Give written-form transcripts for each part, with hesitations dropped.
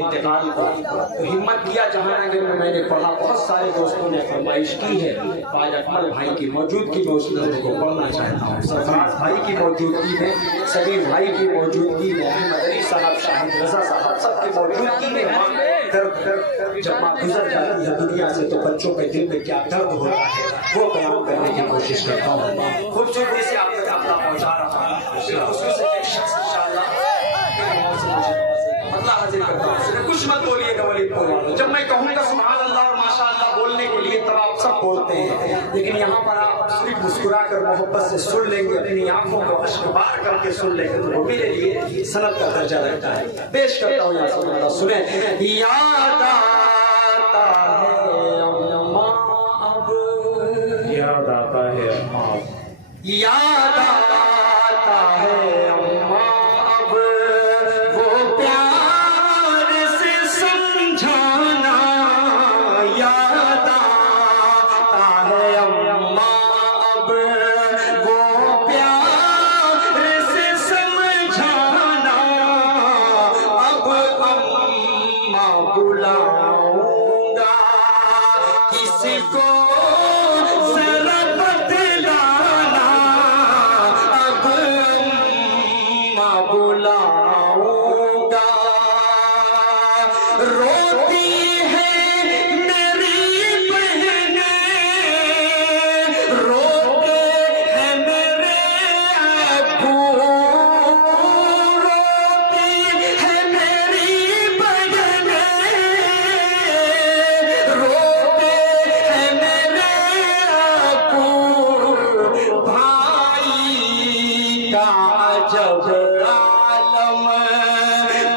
انتقال کو تو ہمت کیا جہانگیر میں نے پڑھا، بہت سارے دوستوں نے فرمائش کی ہے فائد اکمل بھائی کی موجودگی میں اس نظر کو پڑھنا چاہتا ہوں، سرفراز بھائی کی موجودگی میں، سبیر بھائی کی موجودگی میں، احمد علی صاحب، شاہد رضا صاحب، سب کی موجودگی میں جب ماں گزر جاتی ہے دنیا سے تو بچوں کے دل میں کیا درد ہوتا ہے وہ بیان کرنے کی کوشش کرتا ہوں۔ خوبصورتی سے آپ تک اپنا پہنچا رہا ہوں، خصوصاً ایک شخص انشاءاللہ مطلع حاضر کرتا ہوں۔ کچھ مت بولیے گا ولی پور، جب میں کہوں گا سبحان اللہ اور ماشاءاللہ بولنے کے لیے تب آپ سب بولتے ہیں، لیکن یہاں پر آپ صرف مسکرا کر محبت سے سن لیں گے، اپنی آنکھوں کو اشک بار کر کے سن لیں گے تو وہ میرے لیے سند کا درجہ رہتا ہے۔ پیش کرتا ہوں یا رسول اللہ، سنیں۔ یاد آتا ہے اماں اب، یاد آتا ہے اماں، یاد آتا ہے اماں اب، وہ پیار سے سمجھانا، یاد آتا ہے اماں اب، وہ پیار سے سمجھانا، اب اماں بلاؤں گا کسی کو ذرا بتلانا، اب اماں بلاؤں گا، روتی ہے میری بہنیں، روتے ہیں میرے ابو، روتی ہے میری بہنیں، روتے ہیں میرے ابو، بھائی کا عجب عالم،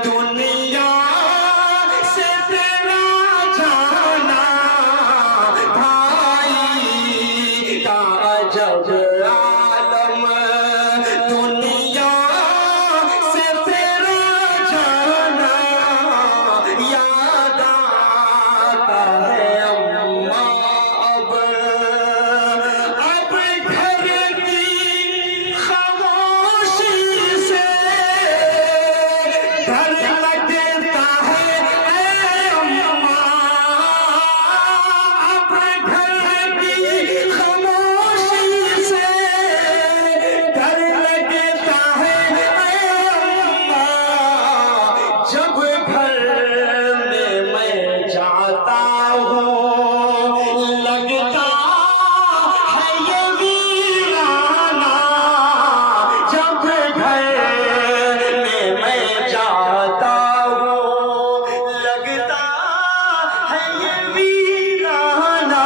دنیا سے تیرا جانا، بھائی کا عجب عالم، دنیا سے تیرا جانا، یاد آتا ہے اماں اب، اب گھر کی خاموشی سے ڈر لگتا ہے اے اماں، اب گھر کی خاموشی سے ڈر لگتا ہے اے اماں، جب گھر میں جاتا ہوں لگتا ہے یہ ویرانہ، جب گھر میں جاتا ہوں لگتا ہے یہ ویرانہ،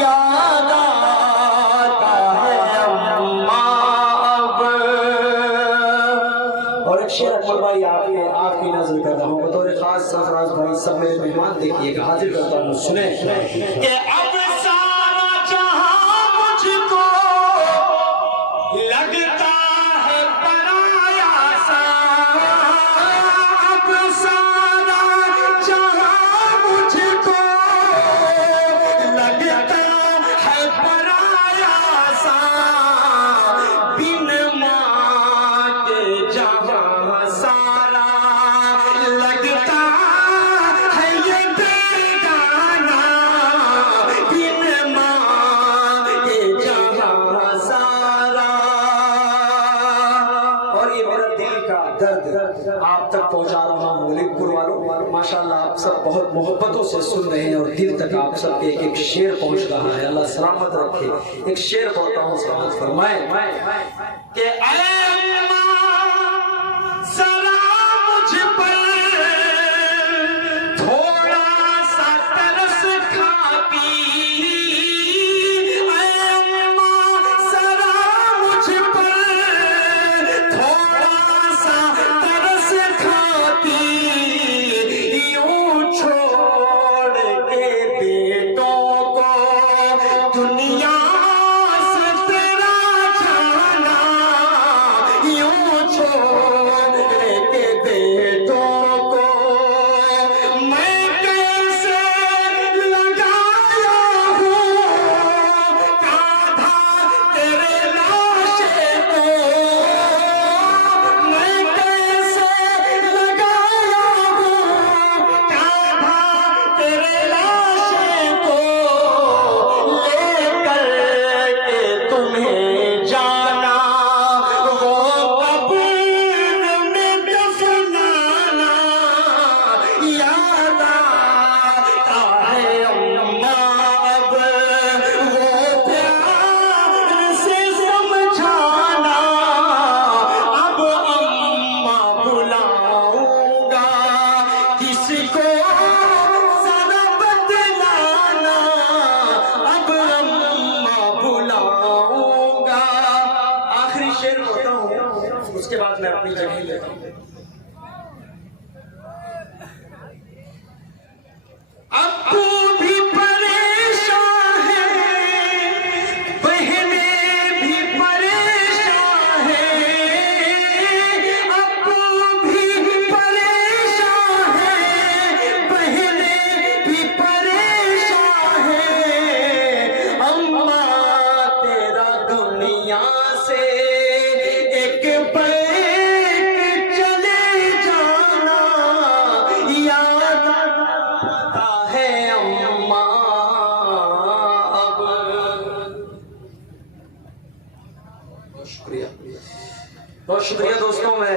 یاد آتا ہے اماں اب۔ اور ایک شعر اکمل بھائی آپ کی نظر کر رہا ہوں بطور خاص، سرفراز بھائی سب میرے مہمان دیکھیے گا، حاضر کرتا ہوں، سنیں کہ اب سارا جہاں مجھ کو لگتا ہے پرایا سا، اب سارا جہاں مجھ کو لگتا ہے پرایا سا، بن ماں کے جہاں سارا لگتا ہے یہ بیگانہ، بن ماں کے جہاں سارا۔ اور یہ میرا دل کا درد آپ تک پہنچا رہا ہوں ولی پور والوں، ماشاءاللہ آپ سب بہت محبتوں سے سن رہے ہیں اور دل تک آپ سب کے ایک شعر پہنچ رہا ہے، اللہ سلامت رکھے۔ ایک شعر پڑھتا ہوں، سلامت فرمائے کہ اے اماں ذرا مجھ پر تھوڑا سا ترس کھاتی، اے اماں ذرا مجھ پر تھوڑا سا ترس کھاتی، یوں چھوڑ کے بیٹوں کو دنیا سے تیرا جانا، کو ذرا بتلانا اب اماں بلاؤں گا. آخری شعر ہوتا ہوں اس کے بعد میں اپنی جگہ لیتا ہوں. ابو بھی پریشان ہے بہنیں بھی پریشان ہے. ابو بھی پریشان ہے بہنیں بھی پریشان ہے. اماں تیرا دنیا سے ایک بیٹھ چلے جانا یاد آتا ہے اماں اب. بہت شکریہ دوستوں. میں